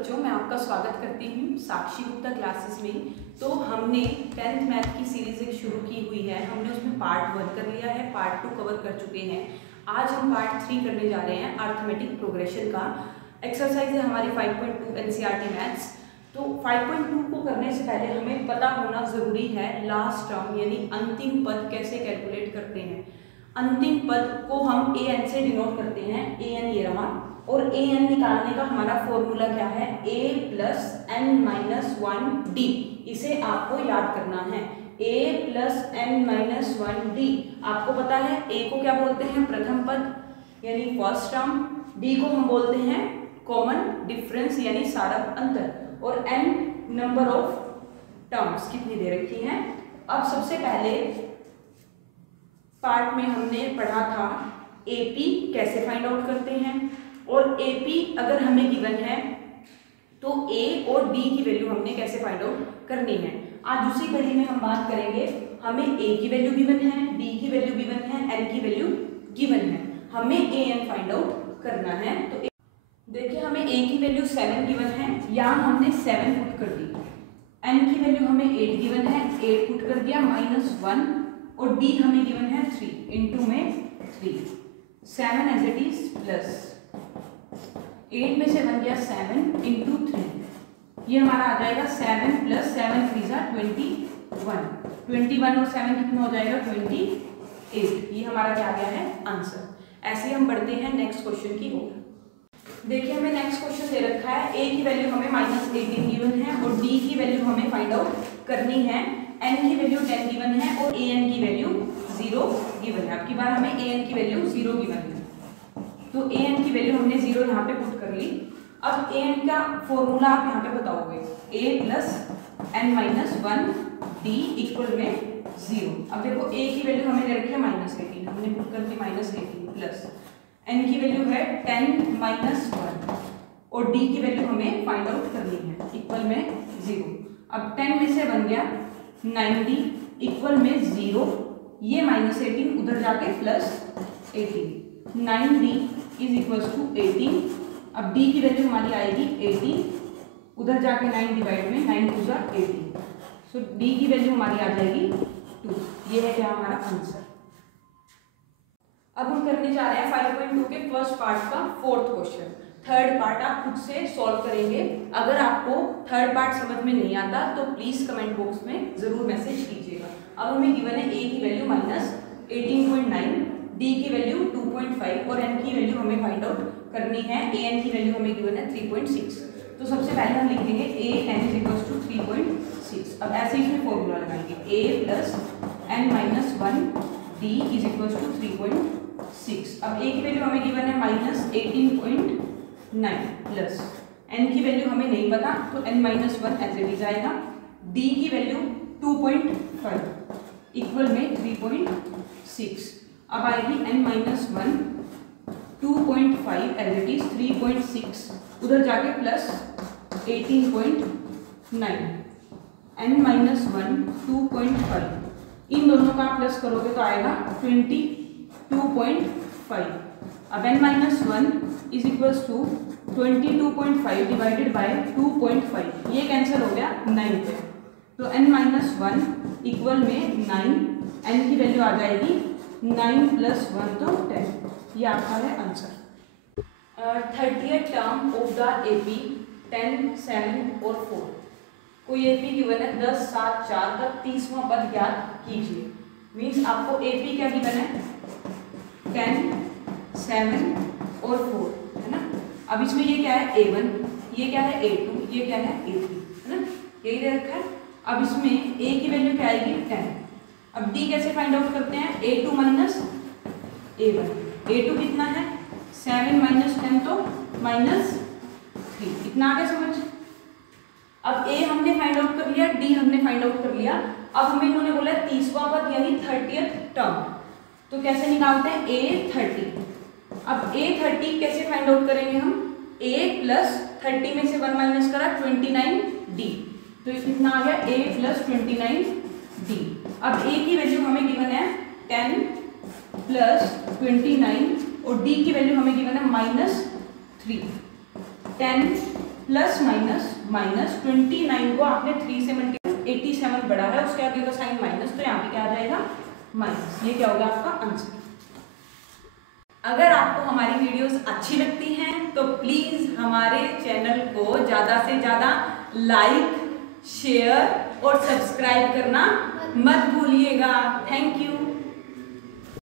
बच्चों, मैं आपका स्वागत करती हूँ साक्षी गुप्ता क्लासेस में। तो हमने 10th मैथ की सीरीज एक शुरू की हुई है। हमने उसमें पार्ट 1 कर लिया है, पार्ट 2 कवर कर चुके हैं। आज हम पार्ट 3 करने जा रहे हैं, अर्थमेटिक प्रोग्रेशन का। एक्सरसाइज है हमारी 5.2 एनसीईआरटी मैथ्स। तो 5.2 को करने से पहले हमें पता होना ज़रूरी है लास्ट टर्म यानी अंतिम पद कैसे कैलकुलेट करते हैं। अंतिम पद को हम ए एन से डिनोट करते हैं। ए एन ये रहा, और ए एन निकालने का हमारा फॉर्मूला क्या है, a plus n minus 1 d. इसे आपको याद करना है, a plus n minus 1 d. आपको पता है a को क्या बोलते हैं, प्रथम पद यानी फर्स्ट टर्म। d को हम बोलते हैं कॉमन डिफरेंस यानी सारक अंतर, और n नंबर ऑफ टर्म्स कितनी दे रखी हैं। अब सबसे पहले पार्ट में हमने पढ़ा था AP कैसे फाइंड आउट करते हैं, और AP अगर हमें गिवन है तो A और D की वैल्यू हमने कैसे फाइंड आउट करनी है। आज उसी कड़ी में हम बात करेंगे। हमें A की वैल्यू गिवन है, D की वैल्यू गिवन है, N की वैल्यू गिवन है। हमें AN फाइंड आउट करना है। तो देखिए, हमें A की वैल्यू 7 गिवन है, यहाँ हमने 7 पुट कर दी। N की वैल्यू हमें 8 गिवन है, 8 पुट कर दिया -1, और D हमें गिवन है 3 इंटू में 3, 7 एज इट इज प्लस 8 में से बन गया 7 इंटू 3। ये हमारा आ जाएगा 7 प्लस 7 3 21 और 7 कितना हो जाएगा 28। ये हमारा क्या आ गया है आंसर। ऐसे हम बढ़ते हैं नेक्स्ट क्वेश्चन की ओर। देखिए, हमें नेक्स्ट क्वेश्चन दे रखा है। a की वैल्यू हमें -18 गिवन है, और d की वैल्यू हमें फाइंड आउट करनी है। n की वैल्यू 10 गिवन है, और an की वैल्यू 0 गिवन है। आपकी बार हमें an की वैल्यू 0 गिवन है, तो an की वैल्यू हमने 0 यहाँ पे पुट कर ली। अब an का फॉर्मूला आप यहाँ पे बताओगे, a plus n minus 1 d equal में 0। अब देखो a की वैल्यू हमें दे रखी है -18, हमने पुट कर दी -18 प्लस n की वैल्यू है 10 माइनस 1, और d की वैल्यू हमें फाइंड आउट करनी है इक्वल में 0। अब 10 में से बन गया 90 इक्वल में 0, ये -18 उधर जाके plus 18, 9d is equal to 18। अब d की वैल्यू हमारी आएगी 18, उधर जाके 9 डिवाइड में 9 2 18, सो d की वैल्यू हमारी आ जाएगी 2। ये है क्या हमारा आंसर। अब हम करने जा रहे हैं 5.2 के फर्स्ट पार्ट का फोर्थ क्वेश्चन। थर्ड पार्ट आप खुद से सॉल्व करेंगे। अगर आपको थर्ड पार्ट समझ में नहीं आता तो प्लीज कमेंट बॉक्स में जरूर मैसेज कीजिएगा। अब हमें गिवन है a की वैल्यू -18.9, d की वैल्यू 2.5, और n की वैल्यू हमें फाइंड आउट करनी है। an की वैल्यू हमें गिवन है 3.6। तो सबसे पहले हम लिखेंगे an इज इक्वल टू 3.6। अब ऐसे ही इसमें फॉर्मूला लगाएंगे, a plus n minus 1 d is equal to 3.6। अब a की वैल्यू हमें गिवन है -18.9 प्लस n की वैल्यू हमें नहीं पता, तो n minus 1 as it is आएगा। d की वैल्यू 2.5 इक्वल में 3.6। अब आएगी n minus 1 2.5 as it is 3.6, उधर जाके प्लस 18.9, n माइनस 1 2.5, इन दोनों का प्लस करोगे तो आएगा 22.5। अब n minus 1 is equal to 22.5 divided by 2.5, ये कैंसिल हो गया 9 पे, तो n माइनस 1 इक्वल में 9, n की वैल्यू आ जाएगी 9 प्लस 1 तो 10। ये आपका है answer. 30th term of the AP 10, 7 और 4। कोई AP गिवन है 10, 7, 4 का 30वां पद ज्ञात कीजिए। मीन्स आपको AP क्या गिवन है 10, 7 और 4 है ना। अब इसमें ये क्या है A1, ये क्या है A2, ये क्या है A3 है ना, यही दे रखा है। अब इसमें A की वैल्यू क्या आएगी 10। अब D कैसे फाइंड आउट करते हैं, A2 माइनस A1। A2 कितना है 7 माइनस 10 तो -3। इतना आ गया समझ। अब A हमने फाइंड आउट कर लिया, D हमने फाइंड आउट कर लिया। अब हमें इन्होंने बोला 30वां पद यानी 30th टर्म, तो कैसे निकालते हैं A30। अब A30 कैसे फाइंड आउट करेंगे हम, A प्लस 30 में से 1 माइनस करा 29D, तो कितना आ गया A प्लस 29D। अब A की वैल्यू हमें गिवन है 10 प्लस 29, और D की वैल्यू हमें गिवन है -3। 10 प्लस माइनस माइनस 29 को आपने 3 से मल्टीप्लाई 87 बड़ा है उसके आगे का साइन माइनस, तो यहाँ पे क्या आ जाएगा माइनस। ये क्या होगा आपका आंसर। अगर आपको हमारी वीडियोस अच्छी लगती हैं तो प्लीज हमारे चैनल को ज्यादा से ज्यादा लाइक, शेयर और सब्सक्राइब करना मत भूलिएगा। Thank you.